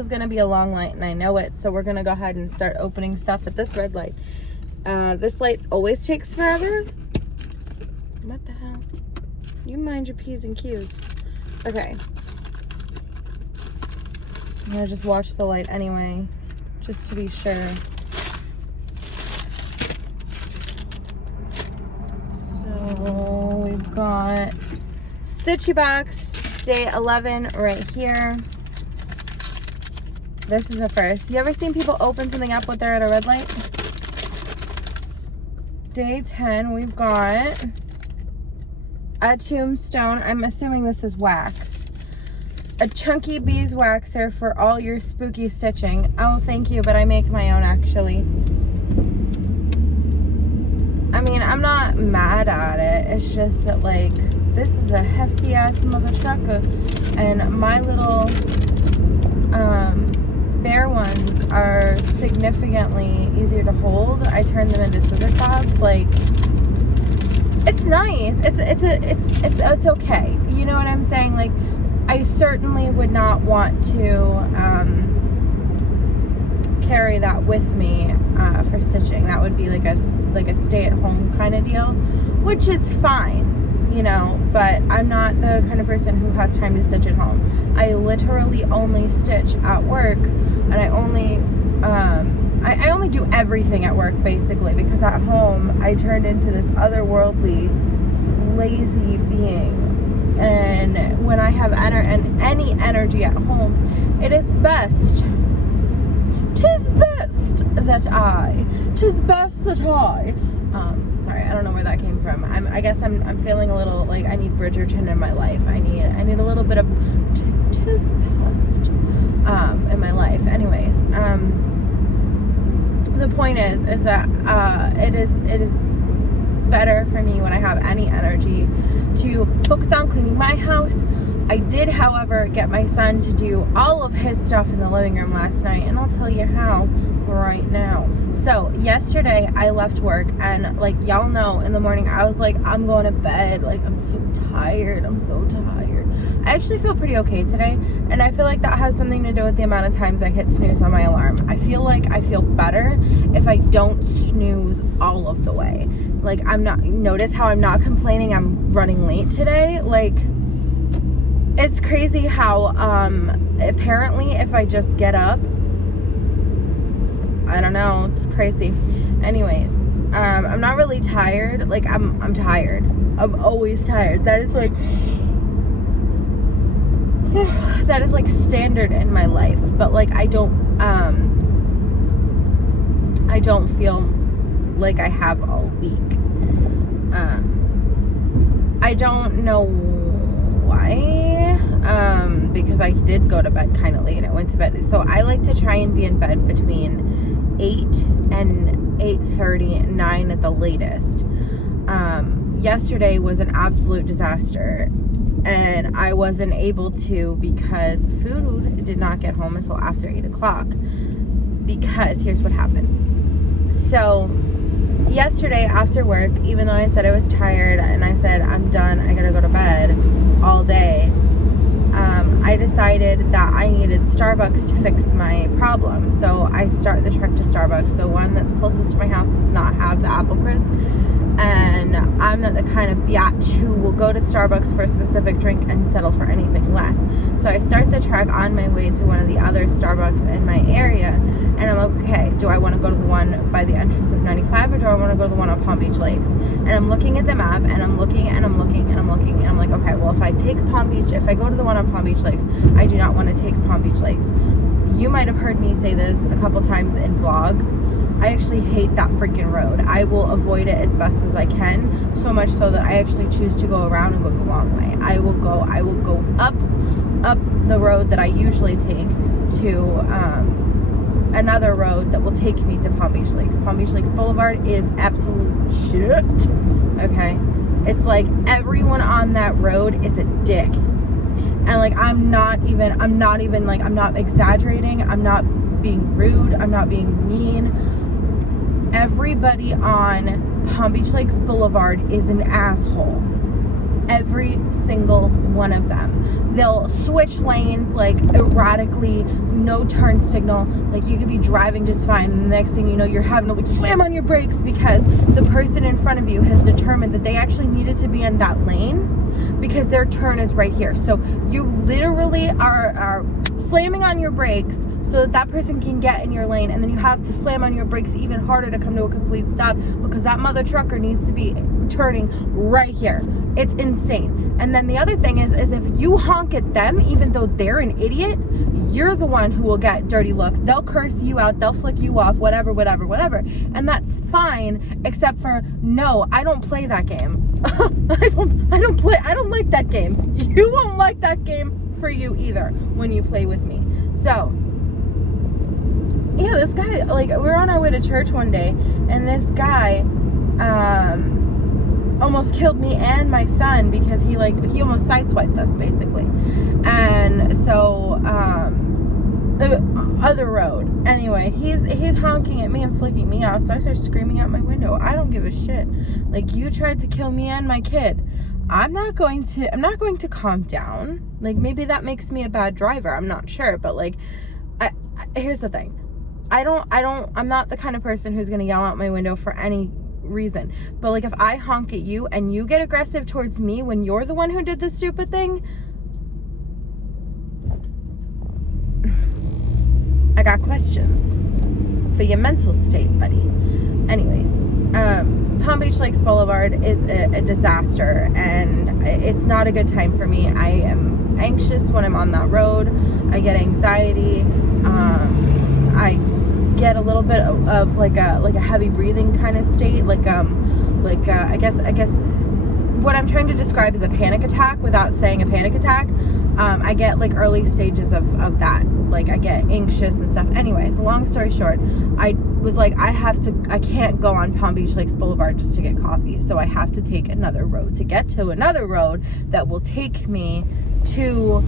is going to be a long light, and I know it, so we're going to go ahead and start opening stuff at this red light. This light always takes forever. What the hell? You mind your P's and Q's. Okay. I'm going to just watch the light anyway, just to be sure. So we've got Stitchy box, day 11 right here. This is a first. You ever seen people open something up when they're at a red light? Day 10, we've got a tombstone. I'm assuming this is wax. A chunky beeswaxer for all your spooky stitching. Oh, thank you, but I make my own actually. I mean, I'm not mad at it. It's just that, like, this is a hefty ass mother trucker, and my little bare ones are significantly easier to hold. I turn them into scissor fobs. Like, it's nice. It's okay. You know what I'm saying? Like, I certainly would not want to carry that with me for stitching. That would be like a stay-at-home kind of deal, which is fine, you know, but I'm not the kind of person who has time to stitch at home. I literally only stitch at work, and I only do everything at work basically, because at home I turned into this otherworldly lazy being, and when I have any energy at home, it is best. 'Tis best that I. Sorry, I don't know where that came from. I guess I'm feeling a little like I need Bridgerton in my life. I need a little bit of tis best in my life. Anyways, the point is that it is better for me when I have any energy to focus on cleaning my house. I did, however, get my son to do all of his stuff in the living room last night, and I'll tell you how right now. So yesterday I left work, and like y'all know, in the morning I was like, I'm going to bed, like I'm so tired. I actually feel pretty okay today, and I feel like that has something to do with the amount of times I hit snooze on my alarm. I feel like I feel better if I don't snooze all of the way. Like, notice how I'm not complaining I'm running late today. Like, it's crazy how apparently if I just get up, I don't know, it's crazy. Anyways, I'm not really tired. Like, I'm tired. I'm always tired. That is like standard in my life. But like I don't feel like I have all week. I don't know why, because I did go to bed kind of late. I went to bed, so I like to try and be in bed between 8 and 8:30, 9 at the latest. Yesterday was an absolute disaster, and I wasn't able to because food did not get home until after 8 o'clock. Because here's what happened. So yesterday after work, even though I said I was tired and I said I'm done, I gotta go to bed all day, I decided that I needed Starbucks to fix my problem. So I start the trek to Starbucks. The one that's closest to my house does not have the apple crisp, and I'm not the kind of biatch who will go to Starbucks for a specific drink and settle for anything less. So I start the trek on my way to one of the other Starbucks in my area, and I'm like, okay, do I want to go to the one by the entrance of 95, or do I want to go to the one on Palm Beach Lakes? And I'm looking at the map, and I'm looking, and I'm like, okay, well, if I go to the one on Palm Beach Lakes, I do not want to take Palm Beach Lakes. You might have heard me say this a couple times in vlogs. I actually hate that freaking road. I will avoid it as best as I can, so much so that I actually choose to go around and go the long way. I will go up the road that I usually take to another road that will take me to Palm Beach Lakes. Palm Beach Lakes Boulevard is absolute shit. Okay? It's like everyone on that road is a dick. And like I'm not exaggerating. I'm not being rude. I'm not being mean. Everybody on Palm Beach Lakes Boulevard is an asshole. every single one of them. They'll switch lanes like erratically, no turn signal. Like you could be driving just fine, and the next thing you know, you're having to like slam on your brakes because the person in front of you has determined that they actually needed to be in that lane because their turn is right here. So you literally are slamming on your brakes so that person can get in your lane, and then you have to slam on your brakes even harder to come to a complete stop because that mother trucker needs to be turning right here. It's insane. And then the other thing is if you honk at them, even though they're an idiot, you're the one who will get dirty looks. They'll curse you out, they'll flick you off, whatever. And that's fine, except for, no, I don't play that game. I don't like that game. You won't like that game for you either when you play with me. So, yeah, this guy, like, we were on our way to church one day, and this guy, almost killed me and my son because he almost sideswiped us basically. And so the other road, anyway, he's honking at me and flicking me off, so I start screaming out my window, I don't give a shit. Like, you tried to kill me and my kid. I'm not going to calm down. Like, maybe that makes me a bad driver, I'm not sure, but like, here's the thing, I'm not the kind of person who's gonna yell out my window for any reason. But like, if I honk at you and you get aggressive towards me when you're the one who did the stupid thing, I got questions for your mental state, buddy. Anyways, Palm Beach Lakes Boulevard is a disaster, and it's not a good time for me. I am anxious when I'm on that road. I get anxiety. I get a little bit of like a heavy breathing kind of state, I guess what I'm trying to describe is a panic attack without saying a panic attack. I get like early stages of that, like I get anxious and stuff. Anyways, long story short, I was like, I can't go on Palm Beach Lakes Boulevard just to get coffee, so I have to take another road to get to another road that will take me to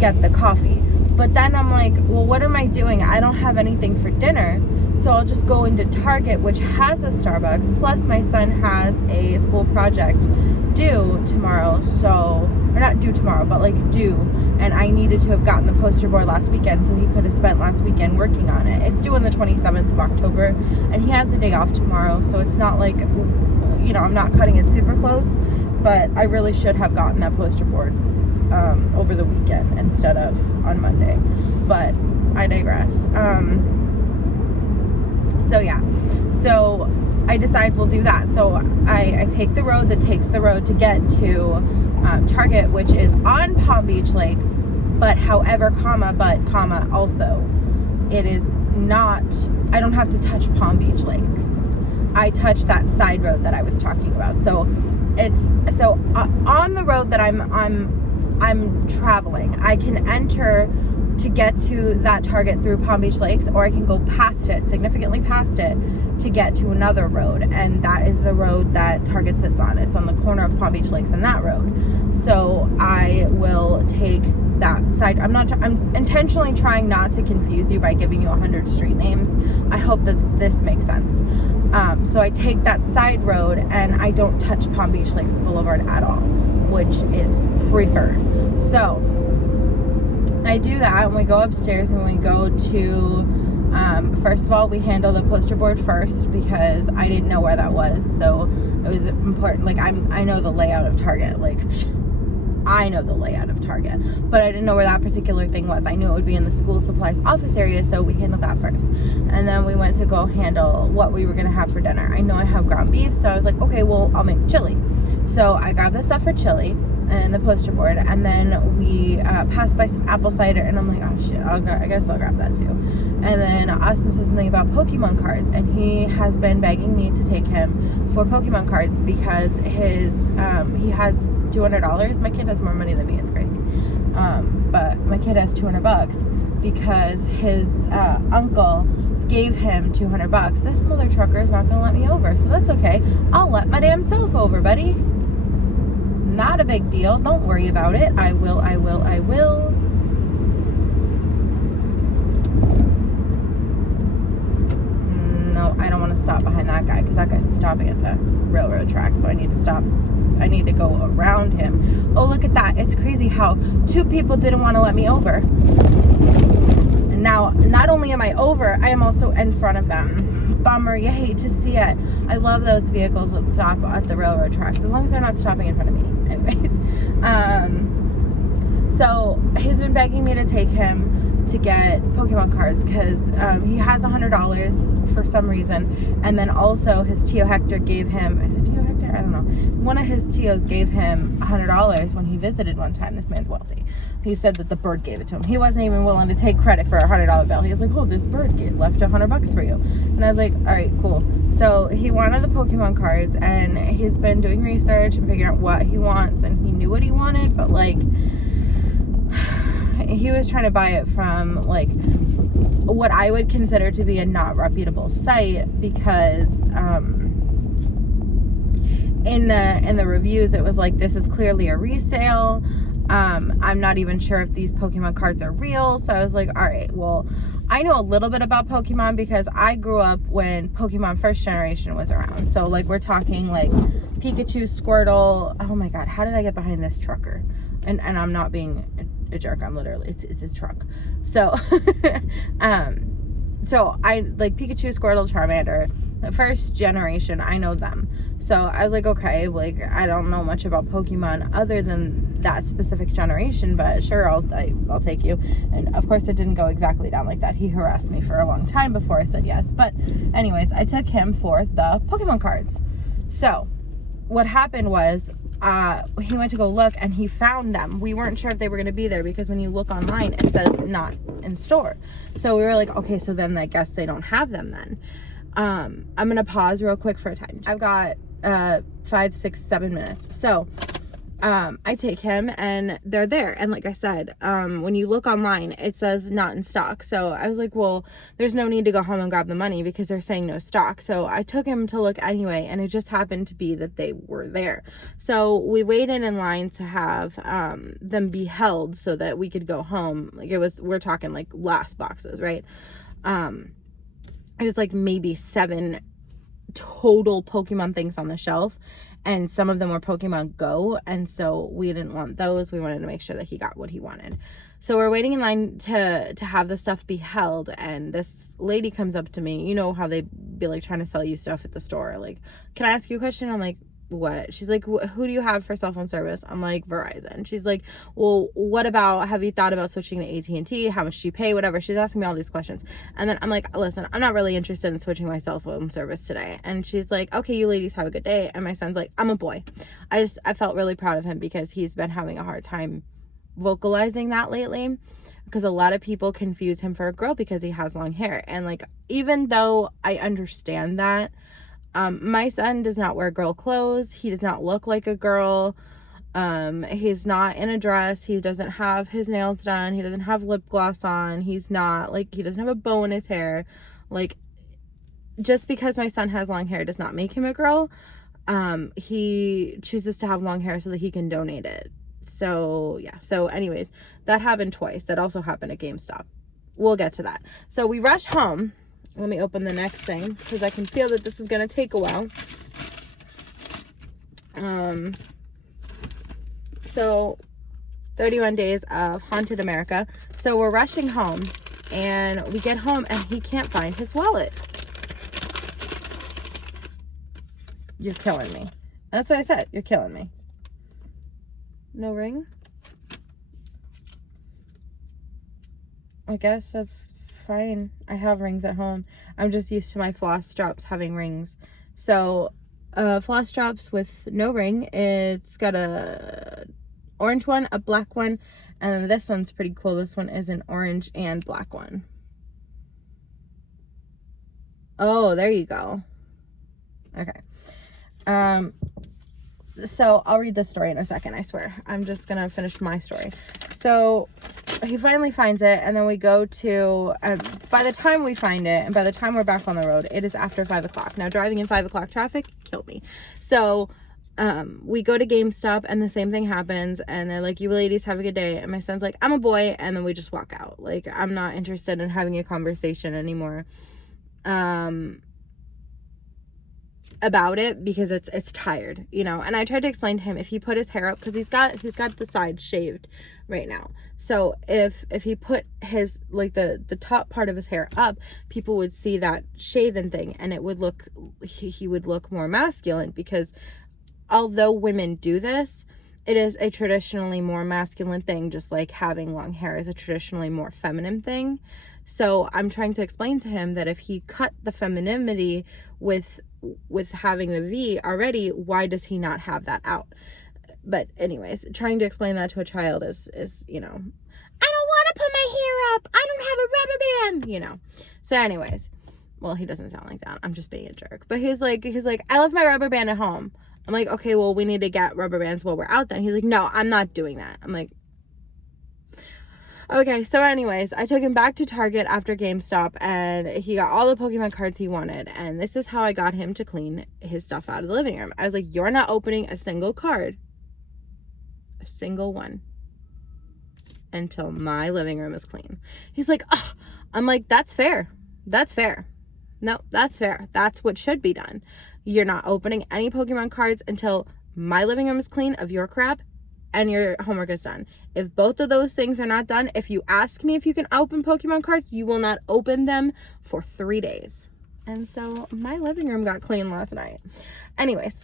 get the coffee. But then I'm like, well, what am I doing? I don't have anything for dinner, so I'll just go into Target, which has a Starbucks, plus my son has a school project due tomorrow, or not due tomorrow, but like due, and I needed to have gotten the poster board last weekend, so he could have spent last weekend working on it. It's due on the 27th of October, and he has a day off tomorrow, so it's not like, I'm not cutting it super close, but I really should have gotten that poster board over the weekend instead of on Monday, but I digress. So I decide we'll do that. So I take the road that takes the road to get to Target, which is on Palm Beach Lakes, but also it is not, I don't have to touch Palm Beach Lakes. I touch that side road that I was talking about. So on the road that I'm traveling, I can enter to get to that Target through Palm Beach Lakes, or I can go past it, significantly past it, to get to another road, and that is the road that Target sits on. It's on the corner of Palm Beach Lakes and that road. So I will take that side. I'm intentionally trying not to confuse you by giving you 100 street names. I hope that this makes sense. So I take that side road and I don't touch Palm Beach Lakes Boulevard at all, which is preferred. So I do that, and we go upstairs and we go to, first of all, we handle the poster board first because I didn't know where that was, so it was important. Like, I know the layout of Target, like, I know the layout of Target, but I didn't know where that particular thing was. I knew it would be in the school supplies office area, so we handled that first. And then we went to go handle what we were going to have for dinner. I know I have ground beef, so I was like, okay, well, I'll make chili. So I grabbed the stuff for chili and the poster board, and then we passed by some apple cider, and I'm like, oh shit, I guess I'll grab that too. And then Austin says something about Pokemon cards, and he has been begging me to take him for Pokemon cards because he has $200. My kid has more money than me, it's crazy. But my kid has $200 because his uncle gave him $200. This mother trucker is not gonna let me over, so that's okay. I'll let my damn self over, buddy. Not a big deal. Don't worry about it. I will. no, I don't want to stop behind that guy because that guy's stopping at the railroad track, so I need to stop. I need to go around him. Oh, look at that. It's crazy how 2 people didn't want to let me over. And now, not only am I over, I am also in front of them. Bummer. You hate to see it. I love those vehicles that stop at the railroad tracks, as long as they're not stopping in front of me. Anyways. So he's been begging me to take him to get Pokemon cards because he has $100 for some reason, and then also his Tio Hector gave him, is it Tio Hector? I don't know. One of his Tios gave him $100 when he visited one time. This man's wealthy. He said that the bird gave it to him. He wasn't even willing to take credit for a $100 bill. He was like, oh, this bird left $100 for you. And I was like, all right, cool. So he wanted the Pokemon cards, and he's been doing research and figuring out what he wants, and he knew what he wanted, but like, he was trying to buy it from like what I would consider to be a not reputable site, because in the reviews it was like, this is clearly a resale. I'm not even sure if these Pokemon cards are real. So I was like, all right, well, I know a little bit about Pokemon because I grew up when Pokemon first generation was around. So like, we're talking like Pikachu, Squirtle. Oh my god, how did I get behind this trucker? And I'm not being a jerk. I'm literally, it's a truck. So so I like Pikachu, Squirtle, Charmander, the first generation. I know them. So I was like, okay, like I don't know much about Pokemon other than that specific generation, but sure, I'll take you. And of course it didn't go exactly down like that. He harassed me for a long time before I said yes. But anyways, I took him for the Pokemon cards. So what happened was, he went to go look and he found them. We weren't sure if they were going to be there because when you look online it says not in store. So we were like, okay, so then I guess they don't have them then. I'm going to pause real quick for a time. I've got 5, 6, 7 minutes. So I take him and they're there. And like I said, when you look online, it says not in stock. So I was like, well, there's no need to go home and grab the money because they're saying no stock. So I took him to look anyway, and it just happened to be that they were there. So we waited in line to have them be held so that we could go home. Like we're talking like last boxes, right? It was like maybe 7 total Pokemon things on the shelf. And some of them were Pokemon Go, and so we didn't want those. We wanted to make sure that he got what he wanted. So we're waiting in line to have the stuff be held, and this lady comes up to me. You know how they be like trying to sell you stuff at the store. Like, can I ask you a question? I'm like, what? She's like, who do you have for cell phone service? I'm like, Verizon. She's like, well, what about, have you thought about switching to AT&T? How much do you pay? Whatever. She's asking me all these questions. And then I'm like, listen, I'm not really interested in switching my cell phone service today. And she's like, okay, you ladies have a good day. And my son's like, I'm a boy. I felt really proud of him because he's been having a hard time vocalizing that lately, because a lot of people confuse him for a girl because he has long hair. And like, even though I understand that, my son does not wear girl clothes. He does not look like a girl. He's not in a dress. He doesn't have his nails done. He doesn't have lip gloss on. He's not like, he doesn't have a bow in his hair. Like, just because my son has long hair does not make him a girl. He chooses to have long hair so that he can donate it. So yeah. So anyways, that happened twice. That also happened at GameStop. We'll get to that. So we rush home. Let me open the next thing because I can feel that this is going to take a while. So 31 days of Haunted America. So we're rushing home, and we get home and he can't find his wallet. You're killing me. That's what I said. You're killing me. No ring? I guess that's fine. I have rings at home. I'm just used to my floss drops having rings. So floss drops with no ring. It's got a orange one, a black one, and then this one's pretty cool. This one is an orange and black one. Oh, there you go. Okay. So I'll read this story in a second, I swear. I'm just gonna finish my story. So he finally finds it, and then we go to, by the time we find it, and by the time we're back on the road, it is after 5 o'clock. Now, driving in 5 o'clock traffic killed me. So we go to GameStop, and the same thing happens, and they're like, you ladies have a good day. And my son's like, I'm a boy, and then we just walk out. Like, I'm not interested in having a conversation anymore. about it because it's tired, you know. And I tried to explain to him, if he put his hair up, because he's got the side shaved right now, so if he put his, like, the top part of his hair up, people would see that shaven thing, and it would look, he would look more masculine, because although women do this, it is a traditionally more masculine thing, just like having long hair is a traditionally more feminine thing. So I'm trying to explain to him that if he cut the femininity with having the V already, why does he not have that out? But anyways, trying to explain that to a child is, you know, I don't want to put my hair up, I don't have a rubber band, you know. So anyways, well, he doesn't sound like that, I'm just being a jerk. But he's like, I left my rubber band at home. I'm like, okay, well, we need to get rubber bands while we're out then. He's like, no, I'm not doing that. I'm like, okay. So anyways, I took him back to Target after GameStop, and he got all the Pokemon cards he wanted. And this is how I got him to clean his stuff out of the living room. I was like, you're not opening a single card, a single one, until my living room is clean. He's like, oh. I'm like, that's fair. That's fair. No, that's fair. That's what should be done. You're not opening any Pokemon cards until my living room is clean of your crap and your homework is done. If both of those things are not done, if you ask me if you can open Pokemon cards, you will not open them for 3 days. And so my living room got clean last night. Anyways,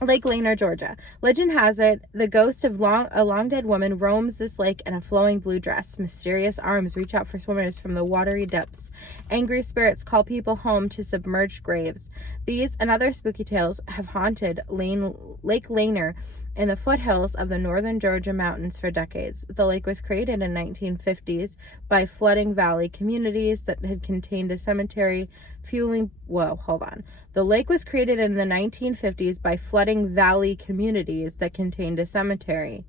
Lake Lanier, Georgia. Legend has it, the ghost of a long-dead woman roams this lake in a flowing blue dress. Mysterious arms reach out for swimmers from the watery depths. Angry spirits call people home to submerged graves. These and other spooky tales have haunted Lake Lanier in the foothills of the northern Georgia mountains for decades. The lake was created in 1950s by flooding valley communities that had contained a cemetery fueling... Whoa, hold on. The lake was created in the 1950s by flooding valley communities that contained a cemetery,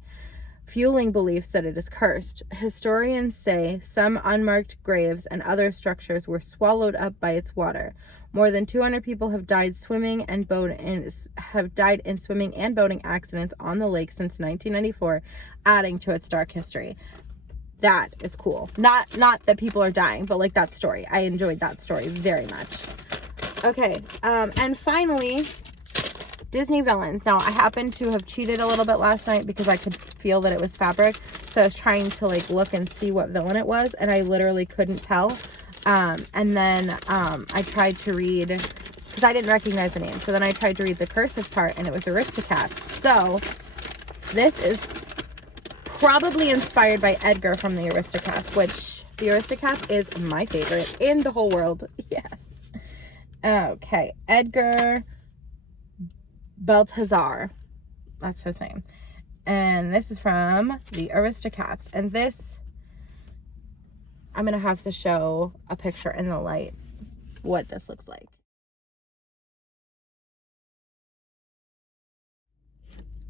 fueling beliefs that it is cursed. Historians say some unmarked graves and other structures were swallowed up by its water. More than 200 people have died in swimming and boating accidents on the lake since 1994, adding to its dark history. That is cool. Not that people are dying, but like that story. I enjoyed that story very much. Okay, and finally, Disney villains. Now, I happened to have cheated a little bit last night because I could feel that it was fabric. So I was trying to like look and see what villain it was, and I literally couldn't tell. And then I tried to read, because I didn't recognize the name. So then I tried to read the cursive part, and it was Aristocats. So this is probably inspired by Edgar from the Aristocats, which the Aristocats is my favorite in the whole world. Yes. Okay. Edgar Baltazar. That's his name. And this is from the Aristocats. And this, I'm going to have to show a picture in the light what this looks like.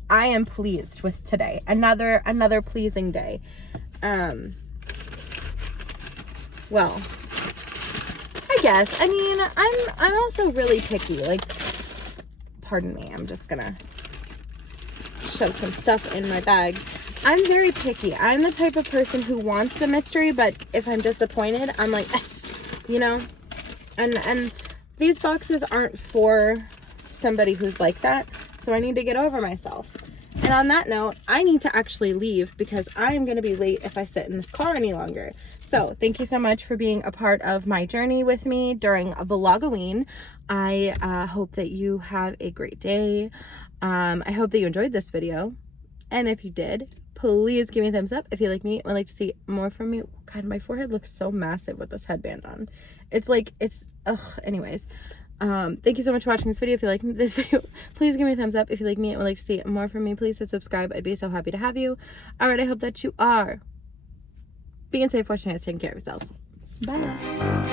I am pleased with today. Another pleasing day. Well, I guess. I mean, I'm also really picky. Like, pardon me. I'm just gonna shove some stuff in my bag. I'm very picky. I'm the type of person who wants the mystery, but if I'm disappointed, I'm like, you know? And these boxes aren't for somebody who's like that, so I need to get over myself. And on that note, I need to actually leave because I am going to be late if I sit in this car any longer. So thank you so much for being a part of my journey with me during Vlogoween. I hope that you have a great day. I hope that you enjoyed this video. And if you did, please give me a thumbs up if you like me and would like to see more from me. God, my forehead looks so massive with this headband on. It's like, anyways. Thank you so much for watching this video. If you like this video, please give me a thumbs up. If you like me and would like to see more from me, please hit subscribe. I'd be so happy to have you. Alright, I hope that you are being safe, washing hands, taking care of yourselves. Bye.